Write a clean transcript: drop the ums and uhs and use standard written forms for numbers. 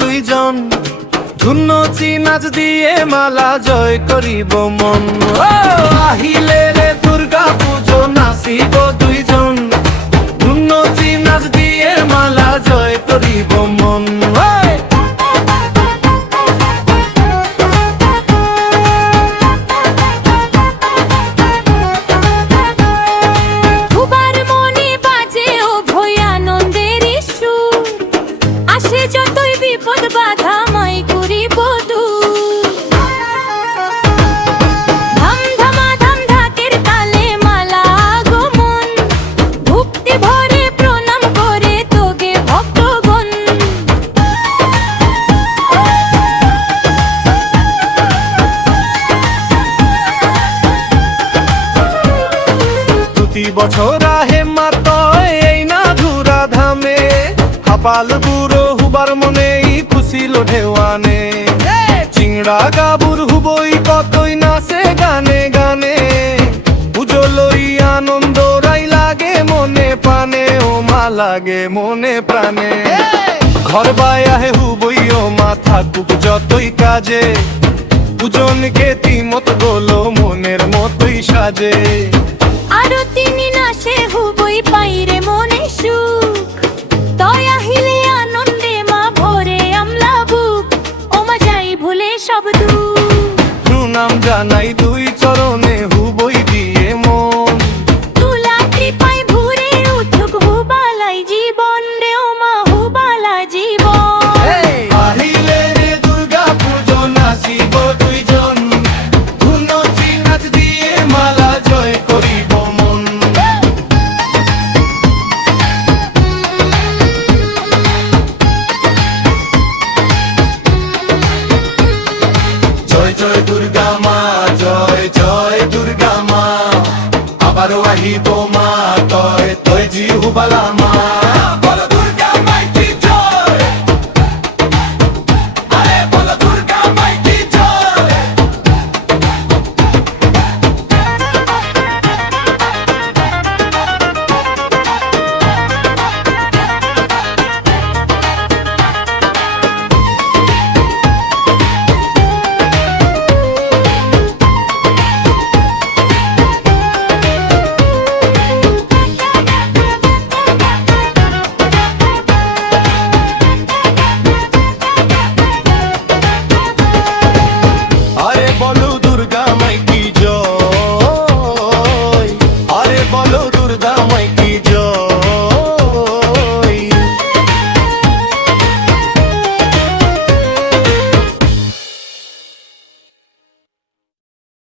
দুইজন, ধুনচি নাচ দিয়ে মালা জয় করিব মন। আহিলে রে দুর্গা পুজো নাচিব দুইজন, ধুনচি নাচ দিয়ে মালা জয় করিব মন। বছর আহে মাতয় এই না ধুরা ধামে, হাপাল বুড়ো হুবার মনে খুশিল ঢেওয়ানে। চিংড়া গাবুর হুবই কতই নাচে গানে গানে, পুজো লই আনন্দ রাই লাগে মনে প্রাণে, ও মা লাগে মনে প্রাণে। ঘর বায়াহে হুবই ও মা থাকুক যতই কাজে, পুজনকে তিমত গোলো মনের মতোই সাজে। আরতিনি নাচে হুবই পাইরে মনে সুখ, তয় আহিলে আনন্দে মা ভরে আমলা বুক, ও মা যাই ভুলে সব দুঃখ। প্রণাম জানাই